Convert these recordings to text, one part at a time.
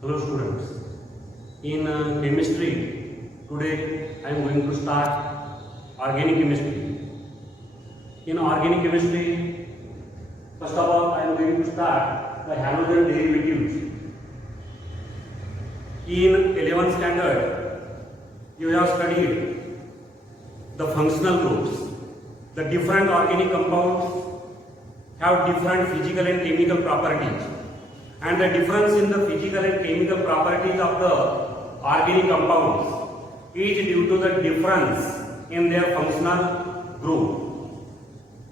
Hello students, in chemistry today I am going to start organic chemistry. In organic chemistry, first of all I am going to start the halogen derivatives. In 11th standard you have studied the functional groups. The different organic compounds have different physical and chemical properties, and the difference in the physical and chemical properties of the organic compounds is due to the difference in their functional group.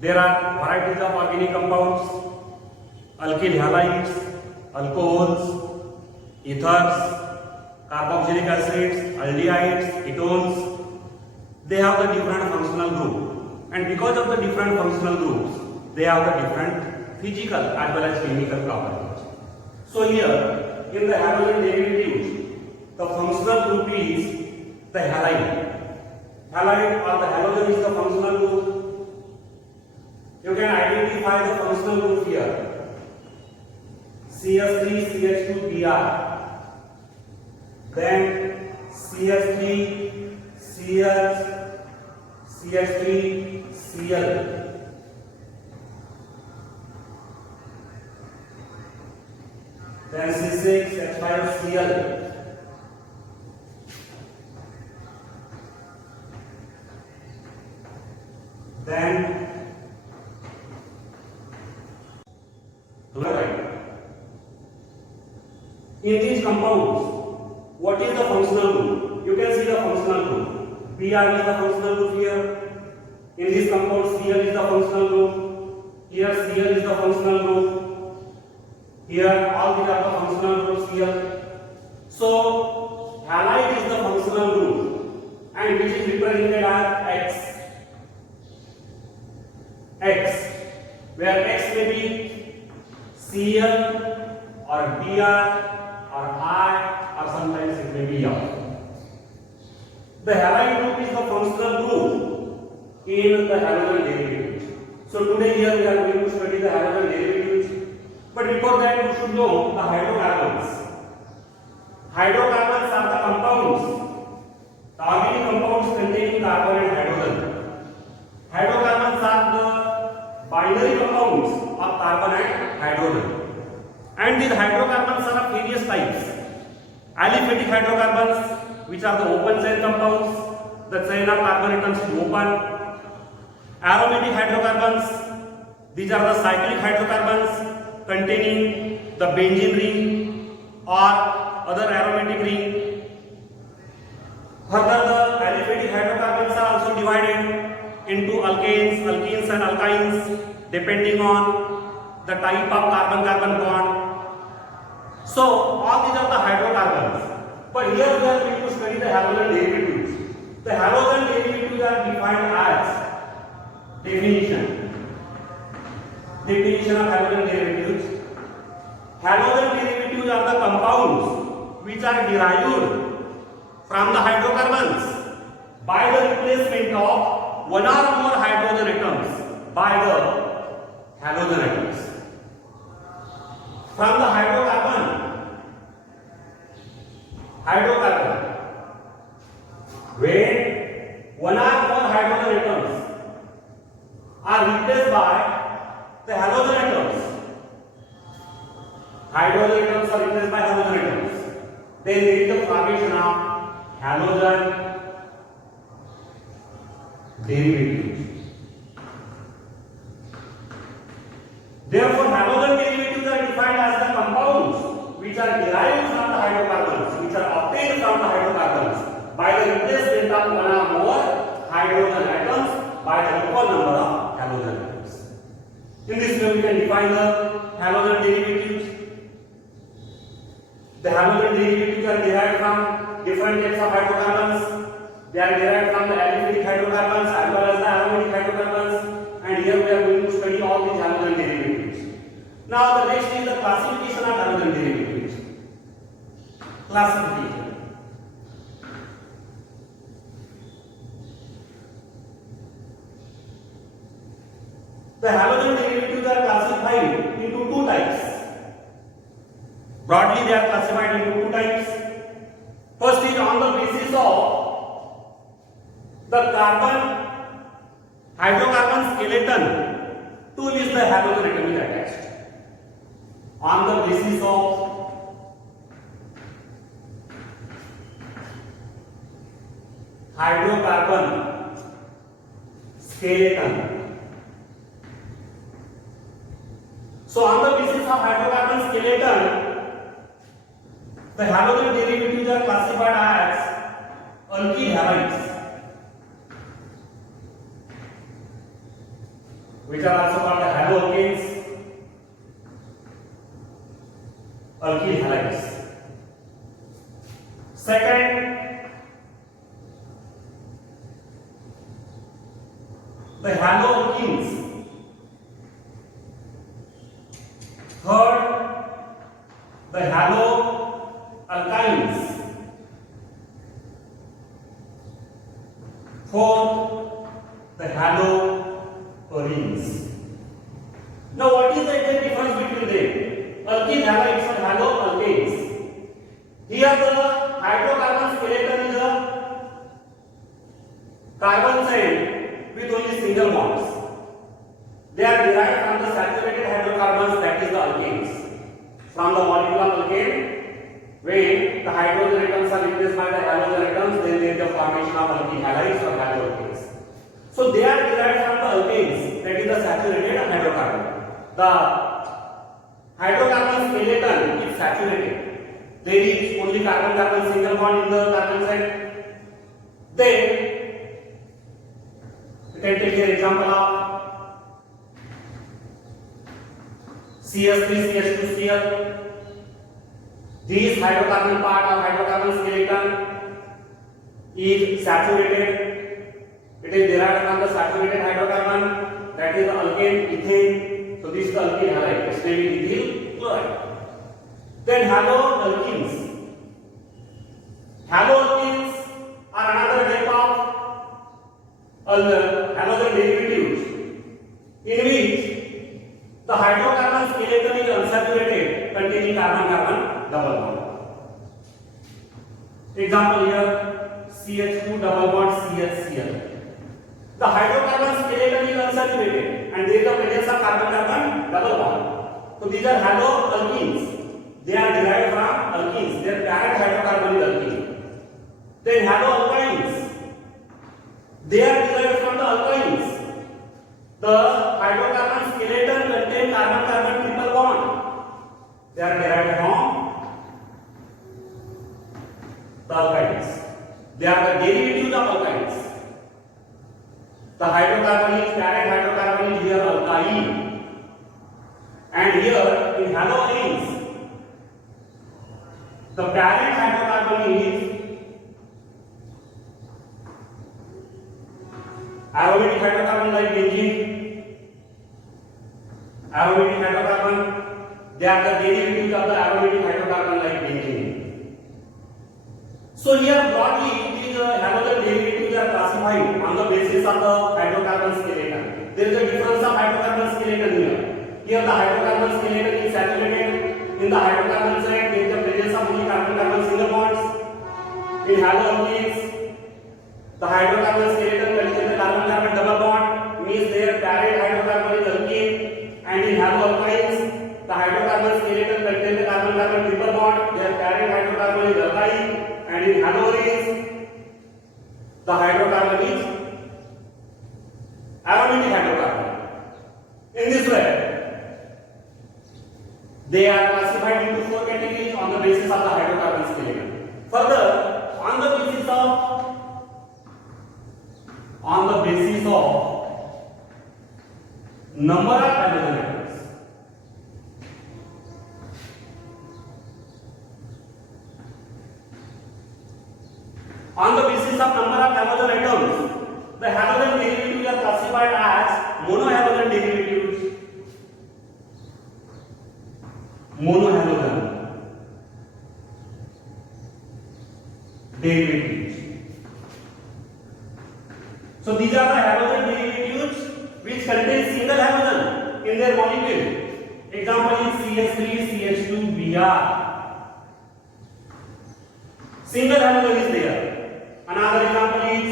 There are varieties of organic compounds: alkyl halides, alcohols, ethers, carboxylic acids, aldehydes, ketones. They have the different functional group, and because of the different functional groups, they have the different physical as well as chemical properties. So here in the halogen derivatives, the functional group is the halide. Halide or the halogen is the functional group. You can identify the functional group here: CH3, CH2, Br, then CH3, CH, CH3, Cl. Then C6, H5Cl. Then chloride. In these compounds, what is the functional group? You can see the functional group. Br is the functional group here. In this compound, Cl is the functional group. Here Cl is the functional group. Here all these are the functional groups here. So halide is the functional group, and which is represented as X. X, where X may be Cl or Br or I, or sometimes it may be L. The halide group is the functional group in the halogen derivatives. So today here we are going to study the halogen derivatives. But before that, you should know the hydrocarbons. Hydrocarbons are the compounds, the organic compounds containing carbon and hydrogen. Hydrocarbons are the binary compounds of carbon and hydrogen. And these hydrocarbons are of various types. Aliphatic hydrocarbons, which are the open chain compounds, the chain of carbon atoms is open. Aromatic hydrocarbons, these are the cyclic hydrocarbons containing the benzene ring or other aromatic ring. Further, the aliphatic hydrocarbons are also divided into alkanes, alkenes and alkynes depending on the type of carbon-carbon bond. So all these are the hydrocarbons. But here we are going to study the halogen derivatives. The halogen derivatives are defined as definition of halogen derivatives. Halogen derivatives are the compounds which are derived from the hydrocarbons by the replacement of one or more hydrogen atoms by the halogen atoms. From the hydrocarbon, when one or more hydrogen atoms are replaced by the halogen atoms. Hydrogen atoms are replaced by halogen atoms. Then there is the formation of halogen derivatives. Therefore, halogen derivatives are defined as the compounds which are derived from the hydrocarbons, which are obtained from the hydrocarbons by the replacement of one or more hydrogen atoms by the equal number of halogen atoms. In this way, we can define the halogen derivatives. The halogen derivatives are derived from different types of hydrocarbons. They are derived from the aliphatic hydrocarbons as well as the aromatic hydrocarbons. And here we are going to study all these halogen derivatives. Now the next is the classification of halogen derivatives. Classification. The halogen derivatives are classified into two types. Broadly, they are classified into two types. First is on the basis of the hydrocarbon skeleton to which the halogen atom is attached. On the basis of hydrocarbon skeleton. So on the basis of hydrocarbon skeleton, the halogen derivatives are classified as alkyl halides, which are also called the haloalkanes, alkyl halides. Second, the haloalkenes. Third, the haloalkynes. Fourth, the haloarenes. Now, what is the exact difference between them? Alkyl halides and haloalkanes. Here, the hydrocarbon skeleton is a carbon chain with only single bonds. They are derived from the saturated hydrocarbons, that is the alkanes. From the molecule of alkane, when the hydrogen atoms are replaced by the halogen atoms, then there is the formation of alkyl halides or haloalkanes. So they are derived from the alkanes, that is the saturated hydrocarbon. The hydrocarbon skeleton is saturated. There is only carbon-carbon single bond in the carbon chain. Then you can take an example of CH3, CH2Cl. This hydrocarbon part of hydrocarbon skeleton is saturated. It is derived from the saturated hydrocarbon, that is the alkane, ethane. So this is the alkyl halide. Its name is ethyl chloride. Then haloalkenes. Haloalkenes are another type of halogen derivatives in which the hydrocarbon skeleton is unsaturated, containing carbon-carbon double bond. Example here, CH2 double bond CHCl. The hydrocarbon skeleton is unsaturated and there is the presence of carbon-carbon double bond. So these are haloalkenes. They are derived from alkenes. Their parent hydrocarbon is alkene. Then haloalkynes. They are derived from the alkynes. The hydrocarbon skeleton contains carbon-carbon triple bond. They are derived from the alkynes. They are the derivatives of alkynes. The hydrocarbon is parent hydrocarbon is here alkyl, and here in haloanes, the parent hydrocarbon is aromatic hydrocarbon like benzene. Aromatic hydrocarbon, they are the derivatives of the aromatic hydrocarbon like benzene. So here broadly these halogen derivatives are classified on the basis of the hydrocarbon skeleton. There is a difference of hydrocarbon skeleton here. Here the hydrocarbon skeleton is saturated. In the hydrocarbon side there is the presence of only carbon-carbon single bonds. In haloalkenes, the hydrocarbon skeleton contains the carbon-carbon double bond, means their parent hydrocarbon is alkene. And in haloalkynes, the hydrocarbon skeleton contains the carbon-carbon triple bond, their parent hydrocarbon is alkyl. And in haloarenes, the hydrocarbon is aromatic hydrocarbon. In this way, they are classified into four categories on the basis of the hydrocarbon skeleton. Further, on the basis of number of halogen atoms. On the basis of number of halogen atoms, the halogen derivatives are classified as monohalogen derivatives, monohalogen derivatives. So these are the halogen derivatives which contain single halogen in their molecule. Example is CH3, CH2, Br. Single halogen is there. Another example is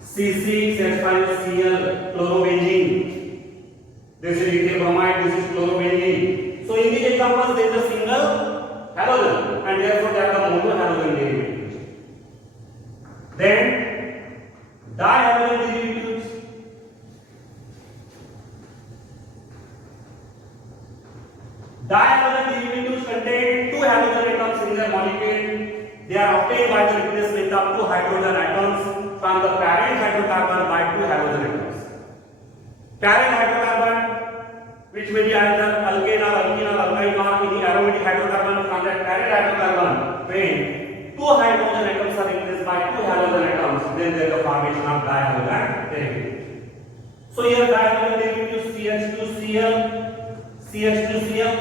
C6H5Cl chlorobenzene. This is lithium bromide, this is chlorobenzene. So in these examples there is a single halogen and therefore they are the monohalogen derivatives. Then dihalogen derivatives. Dihalogen derivatives contain two halogen atoms in their molecule. They are obtained by the replacement of two hydrogen atoms from the parent hydrocarbon by two halogen atoms. Parent hydrocarbon, which may be either alkane or alkene or alkyne or any aromatic hydrocarbon from that parent hydrocarbon, when two hydrogen atoms are replaced by two halogen atoms, then there is the formation of dihalogen derivative. So here dihalogen derivative CH2Cl, CH2Cl,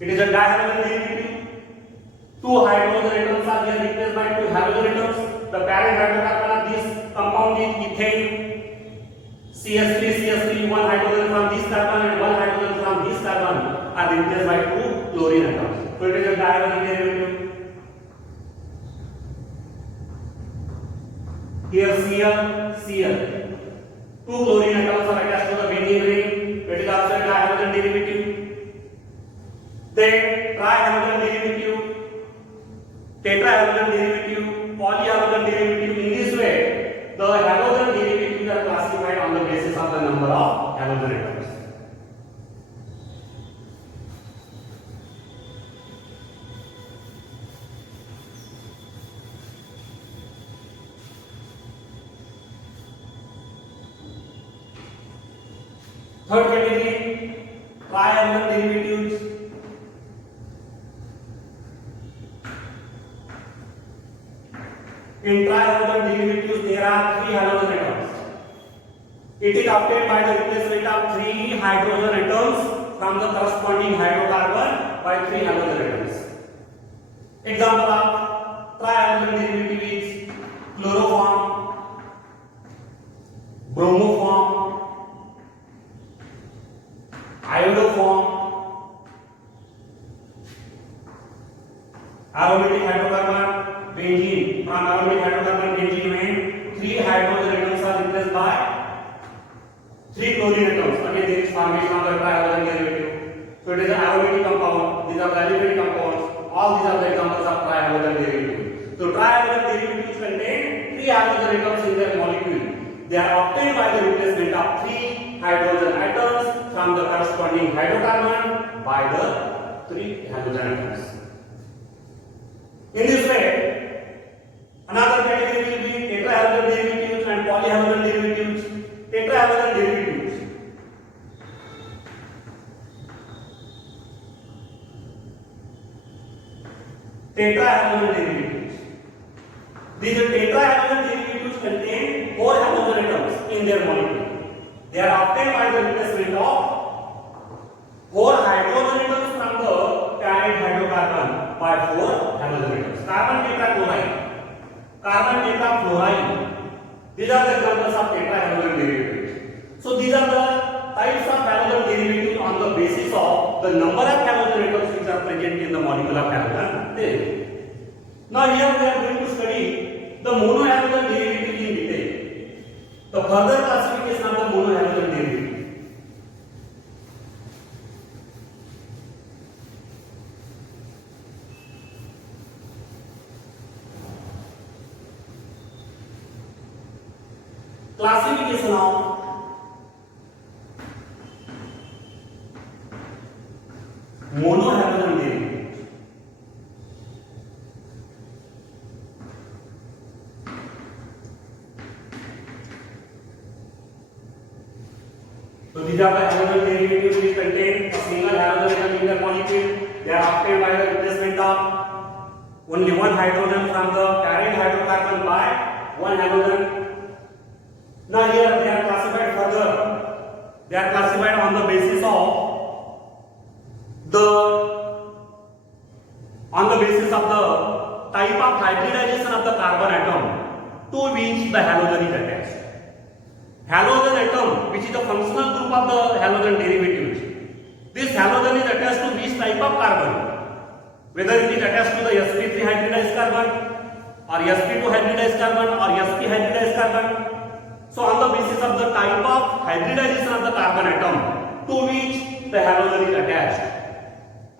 it is a dihalogen derivative. Two hydrogen atoms are here replaced by two halogen atoms. The parent hydrocarbon of this compound is ethane. CH3, one hydrogen from this carbon and one hydrogen from this carbon are replaced by two chlorine atoms. So it is a dihalogen derivative. Here Cl. Two chlorine atoms are attached to the benzene ring. It is also a dihalogen derivative. Then trihalogen derivative, tetrahalogen derivative, polyhalogen derivative. In this way, the halogen derivatives are classified on the basis of the number of halogen atoms. Third category, trihalogen derivatives. In trihalogen derivatives, there are three halogen atoms. It is obtained by the replacement of three hydrogen atoms from the corresponding hydrocarbon by three halogen atoms. Example of trihalogen derivative is chloroform, bromoform, iodoform, aromatic hydrocarbon, benzene. From aromatic hydrocarbon benzene में three hydrogen atoms are replaced by three chlorine atoms. Again there is formation of the trihalogen derivative. So it is an aromatic compound. These are the aliphatic compounds. All these are the examples of trihalogen derivative. So trihalogen derivatives contain three halogen atoms in their molecule. They are obtained by the replacement of three hydrogen atoms from the corresponding hydrocarbon by the three halogen atoms. In this way, another category will be tetrahalogen derivatives and polyhalogen derivatives. Tetrahalogen derivatives. Tetrahalogen derivatives. These tetrahalogen derivatives contain four halogen atoms in their molecule. They are obtained by the replacement of four hydrogen atoms from the parent hydrocarbon by four halogen atoms. Carbon tetrachloride, carbon tetrafluoride. These are the examples of tetrahalogen derivatives. So these are the types of halogen derivatives on the basis of the number of halogen atoms which are present in the molecule of halogen derivative. Now here we are going to study the monohalogen derivative in detail. The further classification of the monohalogen derivative. Classification of monohalogen derivative. So these are the halogen derivatives which contain a single halogen atom in their molecule. They are obtained by the replacement of only one hydrogen from the parent hydrocarbon by one halogen. Now here they are classified further. They are classified on the basis of the type of hybridization of the carbon atom to which the halogen is attached. Halogen atom, which is the functional group of the halogen derivatives. This halogen is attached to which type of carbon? whether it is attached to the sp3 hybridized carbon or sp2 hybridized carbon or sp hybridized carbon. So on the basis of the type of hybridization of the carbon atom to which the halogen is attached,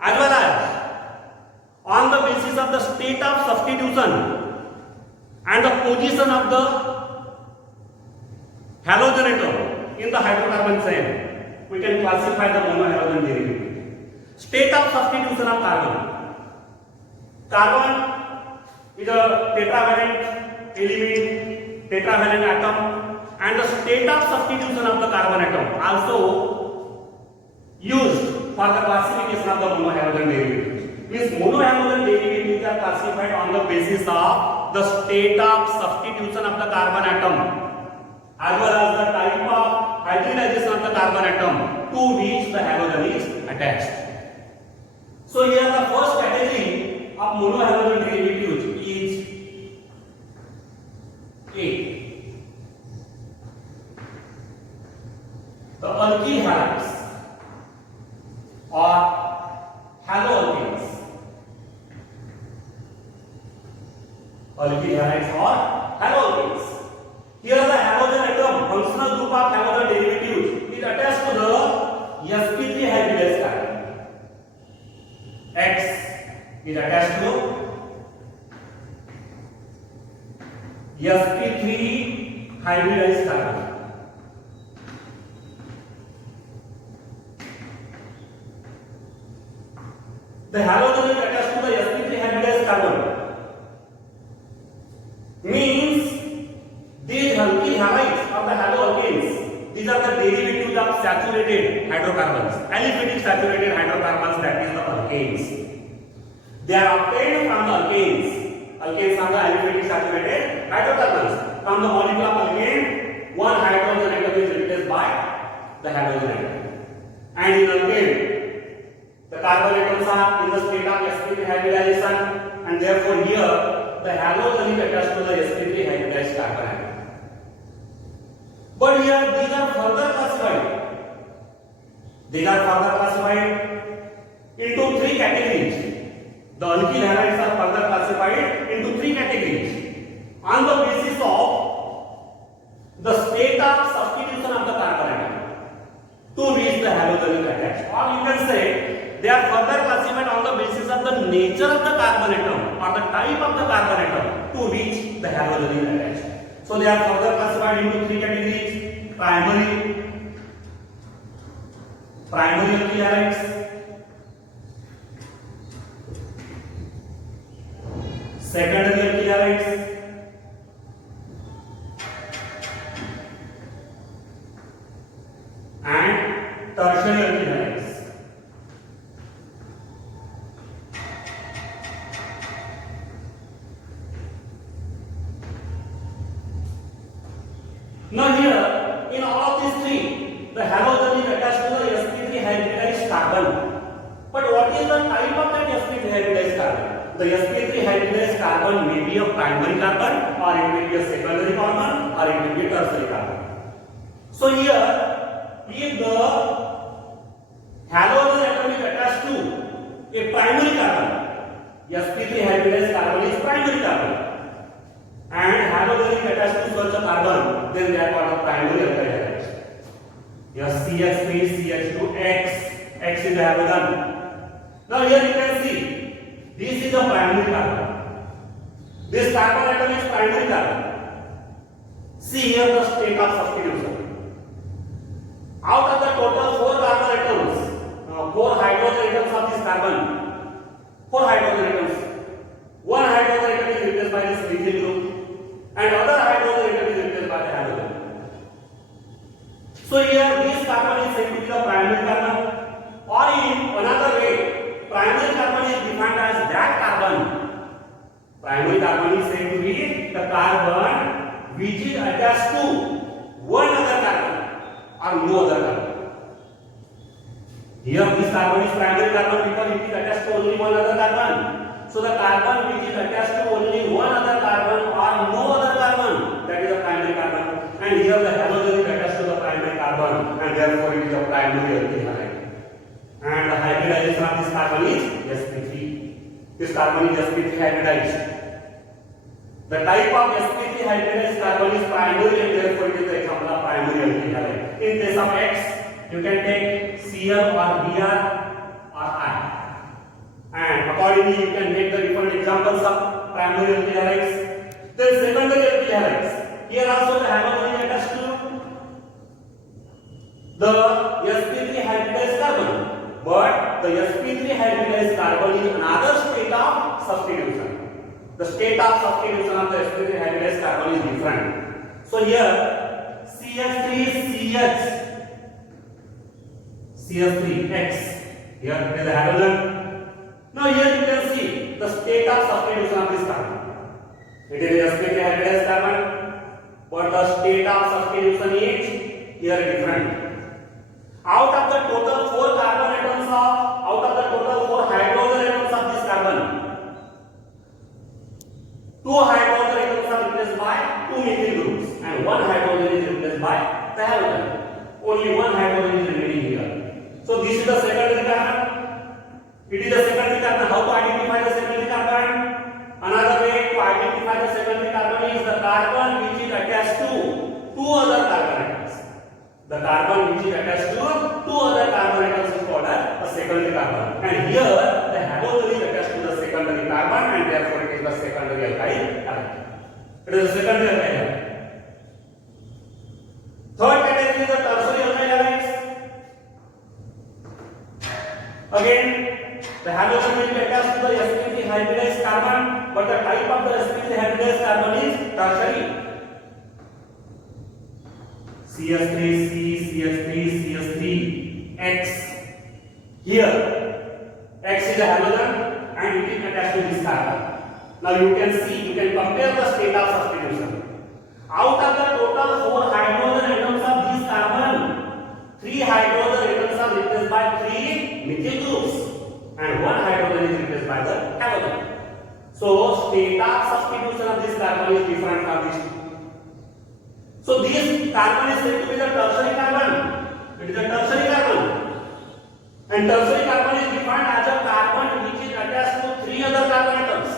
as well as on the basis of the state of substitution and the position of the halogen atom in the hydrocarbon chain, we can classify the monohalogen derivative. State of substitution of carbon. Carbon is a tetravalent element, tetravalent atom, and the state of substitution of the carbon atom also used for the classification of the monohalogen derivatives. Means monohalogen derivatives are classified on the basis of the state of substitution of the carbon atom as well as the type of hybridization of the carbon atom to which the halogen is attached. So here the first category of monohalogen derivatives is A. The alkyl halides or haloalkanes. Alkyl halides or haloalkanes. Here the halogen atom, functional group of halogen derivatives, is attached to the sp3 hybridized carbon. X is attached to sp3 hybridized carbon. The halogen is attached to the sp3 hybridized carbon. Means these alkyl halides or the haloalkanes, these are the derivatives of saturated hydrocarbons, aliphatic saturated hydrocarbons, that is the alkanes. They are obtained from the alkanes. Alkanes are the aliphatic saturated hydrocarbons. From the molecule of alkane, one hydrogen atom is replaced by the halogen atom. And in alkane, the carbon atoms are in the state of sp3 hybridization, and therefore here the halogen is attached to the sp3 hybridized carbon atom. But here these are further classified. These are further classified into three categories. The alkyl halides are further classified into three categories on the basis of the state of substitution of the carbon atom to which the halogen is attached. Or you can say they are further classified on the basis of the nature of the carbon atom or the type of the carbon atom to which the halogen is attached. So they are further classified into three categories: primary alkyl halides, secondary alkyl halides, and tertiary alkyl halides. Now here, in all of these three, the halogen is attached to the sp3 hybridized carbon. But what is the type of that sp3 hybridized carbon? The sp3 hybridized carbon may be a primary carbon, or it may be a secondary carbon, or it may be a tertiary carbon. So here, if the halogen atom is attached to a primary carbon, sp3 hybridized carbon is primary carbon, and halogen is attached to such a carbon, then they are called primary alkyl halides. Here CH3, CH2, X is the halogen. Now here you can see, this is the primary carbon. This carbon atom is primary carbon. See here the state of substitution. Out of the total 4 carbon atoms, 4 hydrogen atoms of this carbon, 4 hydrogen atoms, one hydrogen atom is replaced by this methyl group, and other hydrogen atom is replaced by the halogen. So here this carbon is said to be the primary carbon, or in another way, primary carbon is defined as that carbon. Primary carbon is said to be the carbon which is attached to one other carbon or no other carbon. Here this carbon is primary carbon because it is attached to only one other carbon. So the carbon which is attached to only one other carbon or no other carbon, that is a primary carbon. And here the halogen is attached to the primary carbon, and therefore it is a primary alkyl halide. And the hybridization of this carbon is sp3. This carbon is sp3 hybridized. The type of sp3 hybridized carbon is primary and therefore it is the example of primary alkyl halide. In case of X, you can take Cl or Br or I. And accordingly, you can make the different examples of primary alkyl halides. Then secondary alkyl halides. Here also the halogen is attached to the sp3 hybridized carbon. But the sp3 hybridized carbon is another state of substitution. The state of substitution of the sp3 hybridized carbon is different. So here CH3CH, CH3X. Here it is a halogen. Now here you can see the state of substitution of this carbon. It is a sp3 hybridized carbon, but the state of substitution is here different. Out of the total 4 carbon atoms out of the total 4 hydrogen atoms of this carbon, 2 hydrogen atoms are replaced by 2 methyl groups and 1 hydrogen is replaced by the halogen. Only 1 hydrogen is remaining here. So this is the secondary carbon. It is the secondary carbon. How to identify the secondary carbon? Another way to identify the secondary carbon is the carbon which is attached to 2 other carbon atoms. The carbon which is attached to 2 other carbon atoms is called as a secondary carbon. And here the halogen is attached to the secondary carbon and therefore it is the secondary alkyl halide. It is the secondary alkyl halide. Third category is the tertiary alkyl halides. Again, the halogen will be attached to the sp3 hybridized carbon, but the type of the sp3 hybridized carbon is tertiary. CH3C, CH3, CH3, X. Here, X is a halogen and it is attached to this carbon. Now you can see, you can compare the state of substitution. Out of the total 4 hydrogen atoms of this carbon, 3 hydrogen atoms are replaced by 3 methyl groups and 1 hydrogen is replaced by the halogen. So state of substitution of this carbon is different from this. So this carbon is said to be the tertiary carbon. It is a tertiary carbon. And tertiary carbon is defined as a carbon which is attached to 3 other carbon atoms.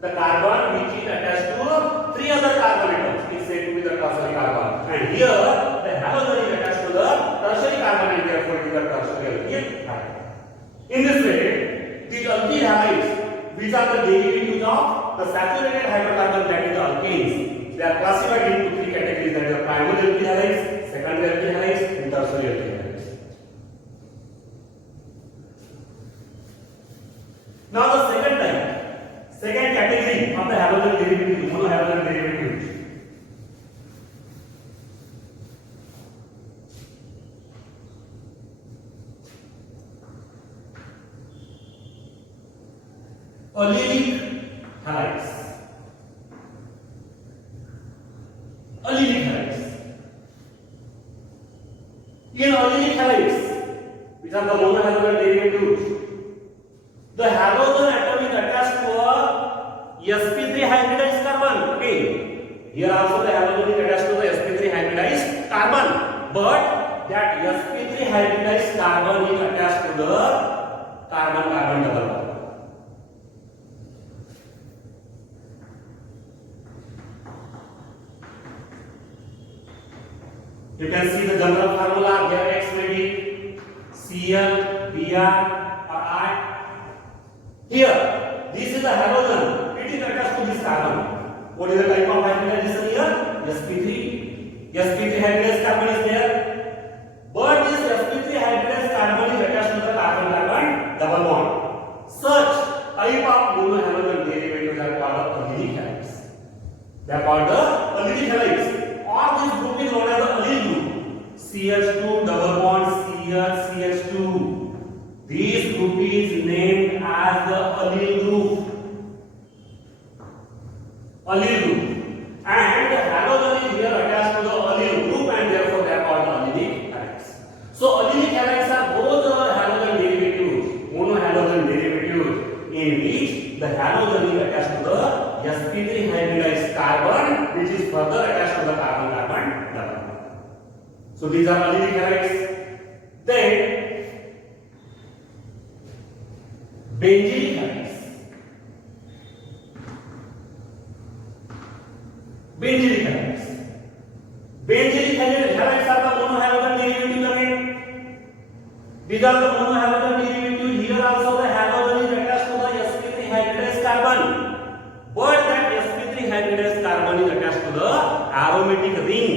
The carbon which is attached to 3 other carbon atoms is said to be the tertiary carbon. And here the halogen is attached to the tertiary carbon and therefore it is the tertiary alkyl halide. In this way, these alkyl halides, which are the derivatives of the saturated hydrocarbon, that is the alkanes, they are classified into 3 categories, that is the primary alkyl halides, secondary alkyl halides and tertiary alkyl halides. Now the second category of the halogen derivative, monohalogen derivatives. Allylic halides. Allylic halides. In allylic halides, which are the monohalogen derivatives, the halogen atom is attached to a sp3 hybridized carbon. Okay, here also the halogen is attached to the sp3 hybridized carbon, but that sp3 hybridized carbon is attached to the carbon-carbon double bond. You can see the general formula. Here X may be Cl, Br or I. Here, this is the halogen. It is attached to this carbon. What is the type of hybridization here? sp3. sp3 hybridized carbon is there. But this sp3 hybridized carbon is attached to the carbon-carbon double bond. Such type of monohalogen derivatives are called allylic halides. They are called the allylic halides. Or this group is known as the allyl group. CH2 double bond CH, CH2. This group is named as the allyl group. Allyl group. And the halogen is here attached to the allyl group and therefore they are called allylic halides. So allylic halides are both halogen derivatives, monohalogen derivatives, in which the halogen is attached to the sp3 hybridized carbon, which is further attached to the carbon-carbon double bond. So these are allylic halides. Then benzylic halides. Benzylic halides. Benzylic halides are the monohalogen derivative again. These are the monohalogen derivative. Here also the halogen is attached to the sp3 hybridized carbon, but that sp3 hybridized carbon is attached to the aromatic ring,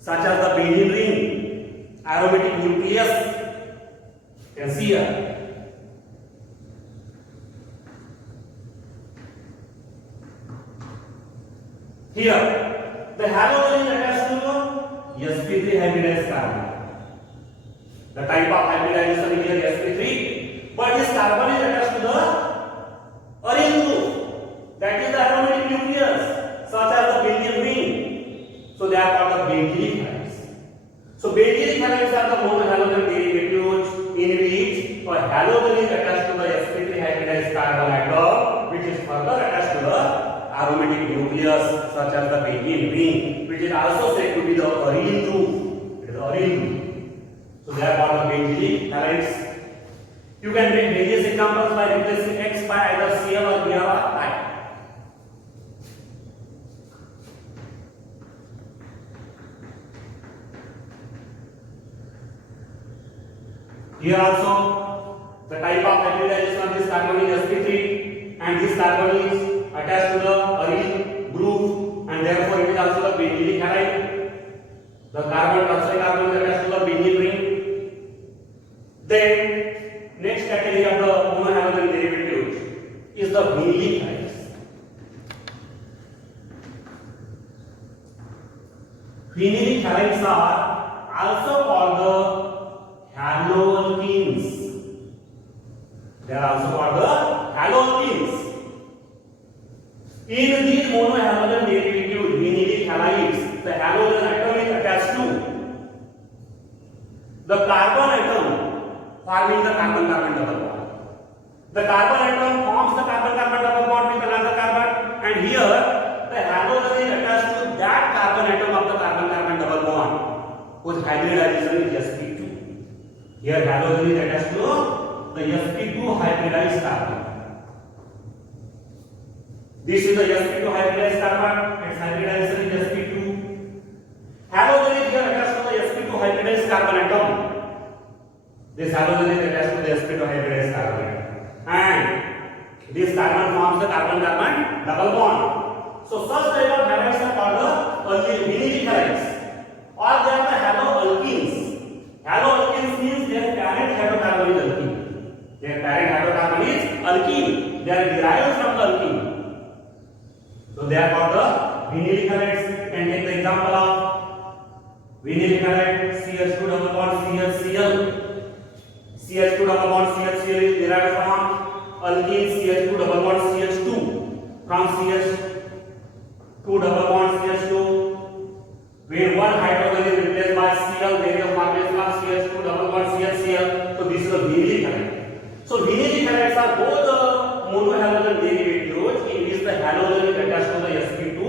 such as the benzene ring, aromatic nucleus. You can see here. Here, the halogen is attached to the sp3 hybridized carbon. The type of hybridization here is sp3, but this carbon is attached to the arene group, that is the aromatic nucleus, such as the benzene ring. So they are called the benzylic halides. So benzylic halides are the monohalogen derivatives in which a halogen is attached to the sp3 hybridized carbon atom, which is further attached to the aromatic nucleus, such as the benzene ring, which is also said to be the arene group. It is the arene group. So they are called the benzylic halides. You can make various examples by replacing X by either Cl or Br or I. Here also, the type of hybridization of this carbon is sp3, and this carbon is attached to the arene group, and therefore it is also the benzylic halide. The carbon tertiary carbon is attached to the benzene ring. Then next category of the monohalogen derivatives is the vinylic halides. Vinylic halides are also called the haloalkenes. They are also called the haloalkenes. In these monohalogen derivative vinylic halides, the halogen atom is attached to the carbon atom, forming the carbon-carbon double bond. The carbon atom forms the carbon-carbon double bond with another carbon, and here the halogen is attached to that carbon atom of the carbon-carbon double bond, whose hybridization is sp2. Here halogen is attached to the sp2 hybridized carbon. This is the sp2 hybridized carbon, its hybridization is sp2. Halogen is here attached to the sp2 hybridized carbon atom. This halogen is attached to the sp2 hybridized carbon atom, and this carbon forms the carbon-carbon double bond. So such type of halides are called the vinylic halides, or they are the haloalkenes. Haloalkenes means their parent hydrocarbon is alkene. Their parent hydrocarbon is alkene. They are derived from the alkene. So they are called the vinylic halides. And take the example of vinylic halide CH2 double bond CHCl. CH2 double bond CHCl is derived from alkene CH2 double bond CH2. From CH2 double bond CH2, where one hydrogen is replaced by Cl, there is a formation of CH2 double bond CHCl. So this is a vinylic halide. So vinylic halides are both the monohalogen derivatives in which the halogen is attached to the sp2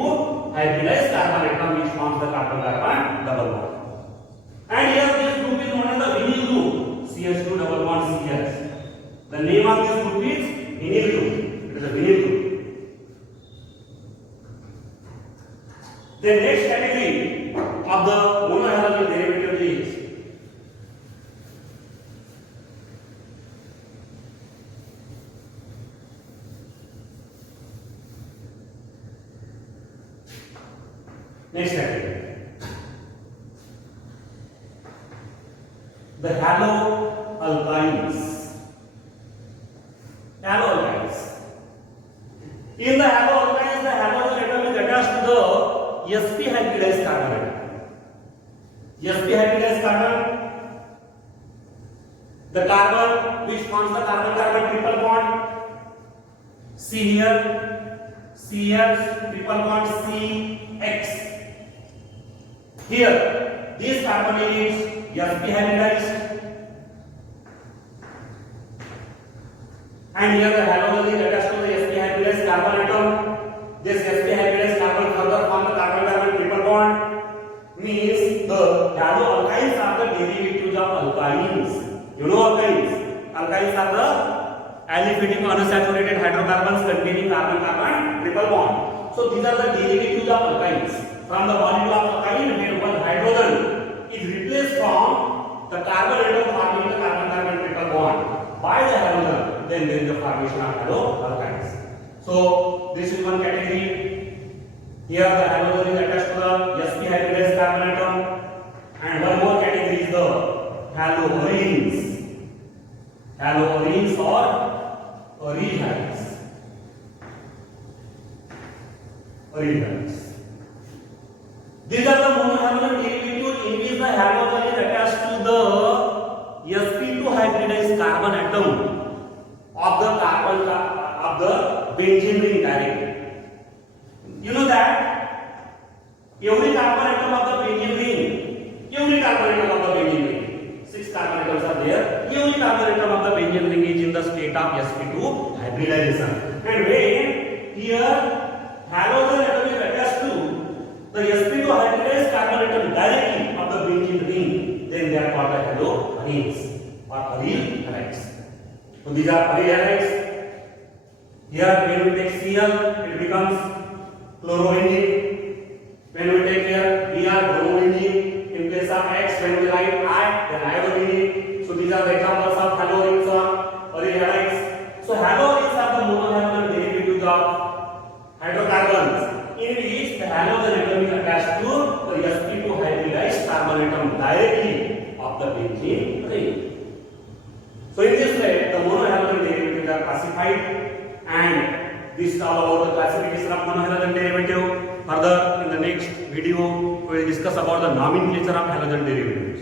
hybridized carbon atom, which forms the carbon-carbon double bond. And here this group is known as the vinyl group, CH2 double bond CH. The name of this group is vinyl group. It is a vinyl group. The next category of the monohalogen derivative is next category, the haloalkynes. Haloalkynes. In the haloalkynes, the halogen atom is attached to the sp hybridized carbon atom. sp hybridized carbon, the carbon which forms the carbon-carbon triple bond. See here, CH triple bond CX. Here, this carbon is sp hybridized, and here the halogen is attached to the sp hybridized carbon atom. This sp hybridized carbon further form the carbon-carbon triple bond, means the haloalkynes are the derivatives of alkynes. You know alkynes? Alkynes are the aliphatic unsaturated hydrocarbons containing carbon-carbon triple bond. So these are the derivatives of alkynes. From the molecule of alkyne, where one hydrogen is replaced from the carbon atom forming the carbon-carbon triple bond by the halogen, then there is the formation of haloalkynes. So this is one category. Here the halogen is attached to the sp hybridized carbon atom, and one more category is the haloarenes. Haloarenes or arene halides. Arene halides. These are the monohalogen derivatives in which the halogen is attached to the sp2 hybridized carbon atom of the benzene ring directly. You know that every carbon atom of the benzene ring, every carbon atom of the benzene ring, 6 carbon atoms are there. Every carbon atom of the benzene ring is in the state of sp2 hybridization. And when here halogen atom is attached to the sp2 hybridized carbon atom directly of the benzene ring, then they are called the haloarenes or arene halides. So these are arene halides. Here when we take Cl, it becomes chlorobenzene. When we take here Br, bromobenzene. In place of X, when we write I, then iodine. So these are the examples of haloarenes or arene halides. So haloarenes are the monohalogen derivatives of hydrocarbons, in which the halogen atom is attached to the sp2 hybridized carbon atom directly of the benzene ring. So in this way, the monohalogen derivatives are classified, and this is all about the classification of monohalogen derivative. Further, in the next video, we will discuss about the nomenclature of halogen derivatives.